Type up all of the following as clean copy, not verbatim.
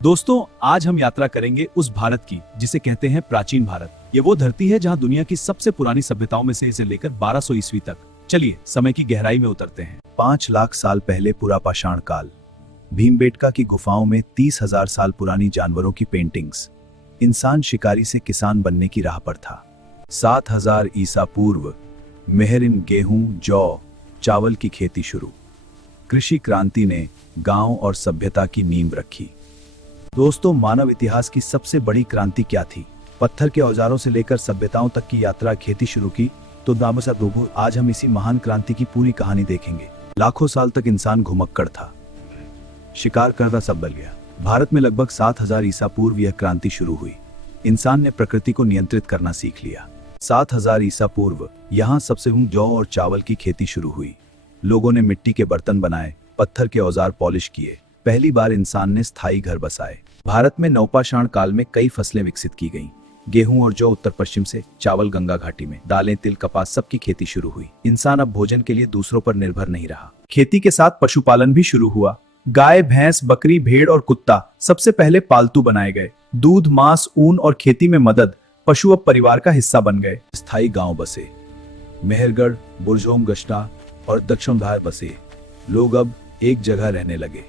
दोस्तों, आज हम यात्रा करेंगे उस भारत की जिसे कहते हैं प्राचीन भारत। ये वो धरती है जहां दुनिया की सबसे पुरानी सभ्यताओं में से इसे लेकर 1200 ईस्वी तक। चलिए समय की गहराई में उतरते हैं। 5 लाख साल पहले पुरापाषाण काल। भीमबेटका की गुफाओं में 30,000 साल पुरानी जानवरों की पेंटिंग्स। इंसान शिकारी से किसान बनने की राह पर था। 7000 ईसा पूर्व मेहरिन गेहूं, जौ, चावल की खेती शुरू। कृषि क्रांति ने गांव और सभ्यता की नींव रखी। दोस्तों, मानव इतिहास की सबसे बड़ी क्रांति क्या थी? पत्थर के औजारों से लेकर सभ्यताओं तक की यात्रा खेती शुरू की तो दामसा दोबो। आज हम इसी महान क्रांति की पूरी कहानी देखेंगे। लाखों साल तक इंसान घुमक्कड़ था, शिकार करता सब बल गया। भारत में लगभग 7000 ईसा पूर्व यह क्रांति शुरू हुई। इंसान ने प्रकृति को नियंत्रित करना सीख लिया। 7000 ईसा पूर्व यहाँ सबसे जौ और चावल की खेती शुरू हुई। लोगों ने मिट्टी के बर्तन बनाए, पत्थर के औजार पॉलिश किए। पहली बार इंसान ने स्थायी घर बसाए। भारत में नवपाषाण काल में कई फसलें विकसित की गईं। गेहूं और जौ उत्तर पश्चिम से, चावल गंगा घाटी में, दालें, तिल, कपास सबकी खेती शुरू हुई। इंसान अब भोजन के लिए दूसरों पर निर्भर नहीं रहा। खेती के साथ पशुपालन भी शुरू हुआ। गाय, भैंस, बकरी, भेड़ और कुत्ता सबसे पहले पालतू बनाए गए। दूध, मांस, ऊन और खेती में मदद, पशु अब परिवार का हिस्सा बन गए। स्थायी गांव बसे। मेहरगढ़, बुरझोम, गश्ता और दक्षिणधार बसे। लोग अब एक जगह रहने लगे।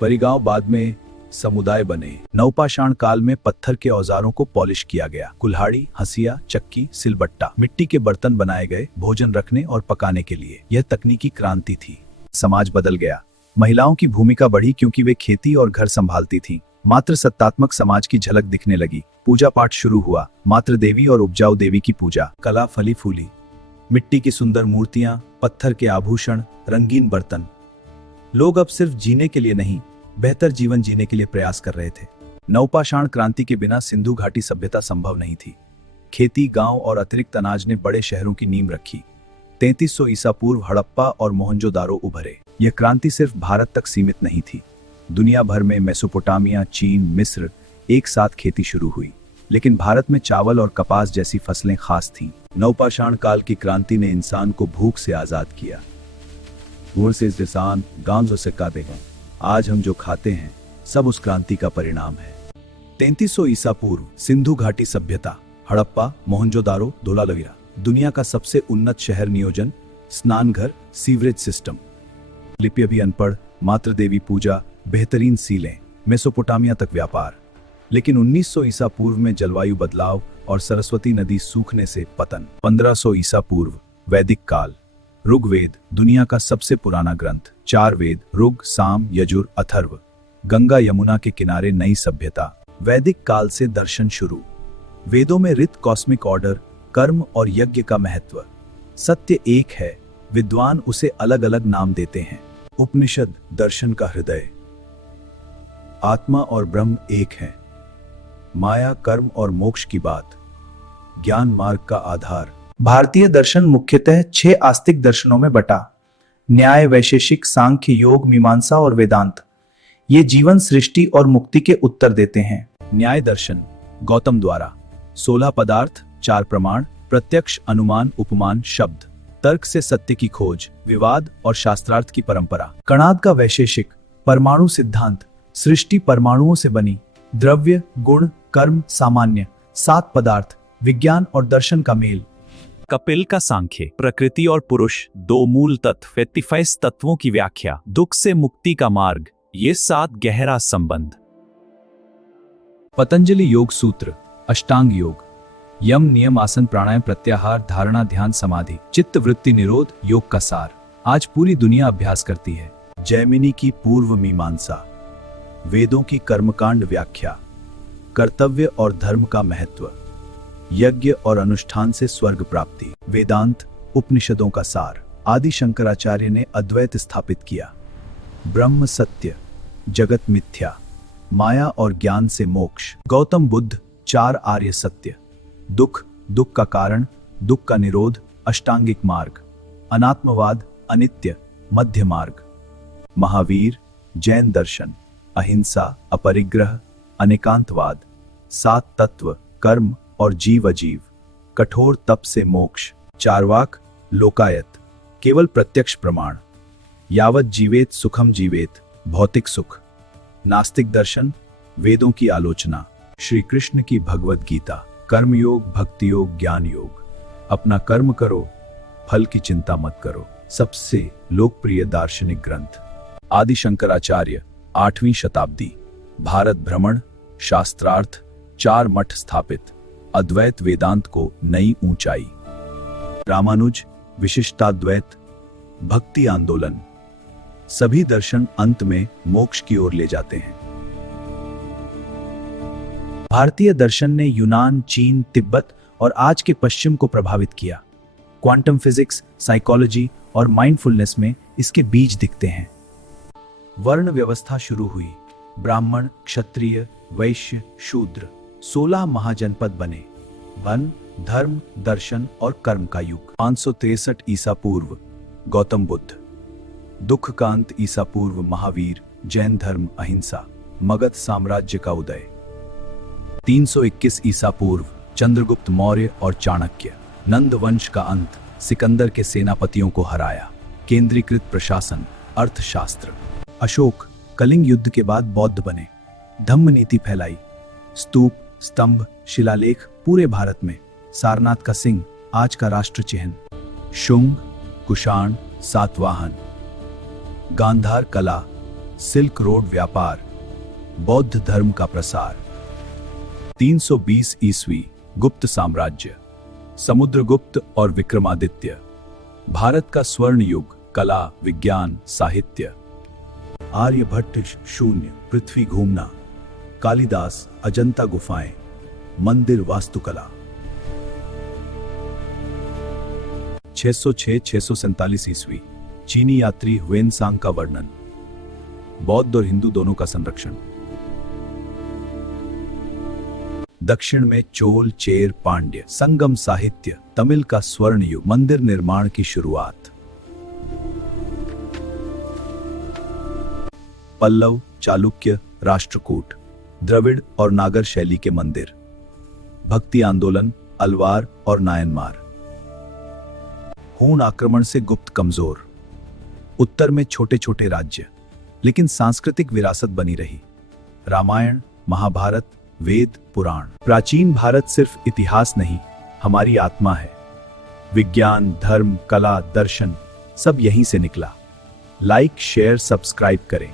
परिगांव बाद में समुदाय बने। नवपाषाण काल में पत्थर के औजारों को पॉलिश किया गया। कुल्हाड़ी, हंसिया, चक्की, सिलबट्टा, मिट्टी के बर्तन बनाए गए भोजन रखने और पकाने के लिए। यह तकनीकी क्रांति थी। समाज बदल गया। महिलाओं की भूमिका बढ़ी क्योंकि वे खेती और घर संभालती थीं। मातृ सत्तात्मक समाज की झलक दिखने लगी। पूजा पाठ शुरू हुआ। मातृ देवी और उपजाऊ देवी की पूजा। कला फली फूली। मिट्टी की सुंदर मूर्तियां, पत्थर के आभूषण, रंगीन बर्तन। लोग अब सिर्फ जीने के लिए नहीं, बेहतर जीवन जीने के लिए प्रयास कर रहे थे। नवपाषाण क्रांति के बिना सिंधु घाटी सभ्यता संभव नहीं थी। खेती, गांव और अतिरिक्त अनाज ने बड़े शहरों की नींव रखी। 3300 ईसा पूर्व हड़प्पा और मोहनजोदारो उभरे। यह क्रांति सिर्फ भारत तक सीमित नहीं थी। दुनिया भर में मेसोपोटामिया, चीन, मिस्र एक साथ खेती शुरू हुई। लेकिन भारत में चावल और कपास जैसी फसलें खास थीं। नवपाषाण काल की क्रांति ने इंसान को भूख से आजाद किया। भूख से इंसान गांव से देगा। आज हम जो खाते हैं सब उस क्रांति का परिणाम है। 3300 ईसा पूर्व सिंधु घाटी सभ्यता। हड़प्पा, मोहनजोदारो, धोलावीरा। दुनिया का सबसे उन्नत शहर नियोजन, स्नान घर, सीवरेज सिस्टम। लिपि भी अनपढ़, मातृ देवी पूजा, बेहतरीन सीलें। मेसोपोटामिया तक व्यापार। लेकिन 1900 ईसा पूर्व में जलवायु बदलाव और सरस्वती नदी सूखने से पतन। 1500 ईसा पूर्व वैदिक काल। ऋग्वेद दुनिया का सबसे पुराना ग्रंथ। 4 वेद, ऋग, साम, यजुर, अथर्व। गंगा यमुना के किनारे नई सभ्यता। वैदिक काल से दर्शन शुरू। वेदों में ऋत, कॉस्मिक ऑर्डर, कर्म और यज्ञ का महत्व। सत्य एक है, विद्वान उसे अलग अलग नाम देते हैं। उपनिषद दर्शन का हृदय। आत्मा और ब्रह्म एक है। माया, कर्म और मोक्ष की बात। ज्ञान मार्ग का आधार। भारतीय दर्शन मुख्यतः 6 आस्तिक दर्शनों में बटा। न्याय, वैशेषिक, सांख्य, योग, मीमांसा और वेदांत। ये जीवन, सृष्टि और मुक्ति के उत्तर देते हैं। न्याय दर्शन गौतम द्वारा। 16 पदार्थ, 4 प्रमाण, प्रत्यक्ष, अनुमान, उपमान, शब्द। तर्क से सत्य की खोज, विवाद और शास्त्रार्थ की परंपरा। कणाद का वैशेषिक। परमाणु सिद्धांत। सृष्टि परमाणुओं से बनी। द्रव्य, गुण, कर्म, सामान्य। 7 पदार्थ, विज्ञान और दर्शन का मेल। कपिल का सांख्य। प्रकृति और पुरुष, 2 मूल तत्व, 45 तत्वों की व्याख्या। दुख से मुक्ति का मार्ग, ये 7 गहरा संबंध। पतंजलि योग सूत्र। अष्टांग योग। यम, नियम, आसन, प्राणायाम, प्रत्याहार, धारणा, ध्यान, समाधि। चित्त वृत्ति निरोध, योग का सार। आज पूरी दुनिया अभ्यास करती है। जैमिनी की पूर्व मीमांसा। वेदों की कर्मकांड व्याख्या। कर्तव्य और धर्म का महत्व। यज्ञ और अनुष्ठान से स्वर्ग प्राप्ति। वेदांत उपनिषदों का सार। आदि शंकराचार्य ने अद्वैत स्थापित किया। ब्रह्म सत्य, जगत मिथ्या, माया और ज्ञान से मोक्ष। गौतम बुद्ध 4 आर्य सत्य। दुख, दुख का कारण, दुख का निरोध, अष्टांगिक मार्ग। अनात्मवाद, अनित्य, मध्य मार्ग। महावीर जैन दर्शन। अहिंसा, अपरिग्रह, अनेकांतवाद। 7 तत्व, कर्म और जीव अजीव। कठोर तप से मोक्ष। चारवाक, लोकायत, केवल प्रत्यक्ष प्रमाण। यावत जीवेत सुखम जीवेत, भौतिक सुख। नास्तिक दर्शन, वेदों की आलोचना, श्री कृष्ण की भगवत गीता, कर्मयोग, भक्ति योग, ज्ञान योग, अपना कर्म करो, फल की चिंता मत करो, सबसे लोकप्रिय दार्शनिक ग्रंथ। आदि शंकराचार्य 8वीं शताब्दी, भारत भ्रमण, शास्त्रार्थ, 4 मठ स्थापित, अद्वैत वेदांत को नई ऊंचाई। रामानुज, विशिष्टाद्वैत, भक्ति आंदोलन, सभी दर्शन अंत में मोक्ष की ओर ले जाते हैं। भारतीय दर्शन ने यूनान, चीन, तिब्बत और आज के पश्चिम को प्रभावित किया। क्वांटम फिजिक्स, साइकोलॉजी और माइंडफुलनेस में इसके बीज दिखते हैं। वर्ण व्यवस्था शुरू हुई। ब्राह्मण, क्षत्रिय, वैश्य, शूद्र, 16 महाजनपद बने। वन, धर्म, दर्शन और कर्म का युग। 563 ईसा पूर्व गौतम बुद्ध, दुखकांत ईसा पूर्व महावीर, जैन धर्म, अहिंसा, मगध साम्राज्य का उदय। 321 ईसा पूर्व चंद्रगुप्त मौर्य और चाणक्य, नंद वंश का अंत, सिकंदर के सेनापतियों को हराया, केंद्रीकृत प्रशासन, अर्थशास्त्र। अशोक, कलिंग युद्ध के बाद बौद्ध बने, धम्म नीति फैलाई, स्तूप, स्तंभ, शिलालेख पूरे भारत में। सारनाथ का सिंह, आज का राष्ट्र चिन्ह। शुंग, कुषाण, सातवाहन, गांधार कला, सिल्क रोड व्यापार, बौद्ध धर्म का प्रसार। 320 ईस्वी गुप्त साम्राज्य, समुद्रगुप्त और विक्रमादित्य, भारत का स्वर्ण युग, कला, विज्ञान, साहित्य। आर्यभट्ट, शून्य, पृथ्वी घूमना, कालिदास, अजंता गुफाएं, मंदिर वास्तुकला। 606-647 ईस्वी चीनी यात्री ह्वेनसांग का वर्णन, बौद्ध और हिंदू दोनों का संरक्षण। दक्षिण में चोल, चेर, पांड्य, संगम साहित्य, तमिल का स्वर्ण युग, मंदिर निर्माण की शुरुआत। पल्लव, चालुक्य, राष्ट्रकूट, द्रविड़ और नागर शैली के मंदिर। भक्ति आंदोलन, अलवार और नायनमार। हूण आक्रमण से गुप्त कमजोर, उत्तर में छोटे छोटे राज्य, लेकिन सांस्कृतिक विरासत बनी रही। रामायण, महाभारत, वेद, पुराण। प्राचीन भारत सिर्फ इतिहास नहीं, हमारी आत्मा है। विज्ञान, धर्म, कला, दर्शन सब यहीं से निकला। लाइक, शेयर, सब्सक्राइब करें।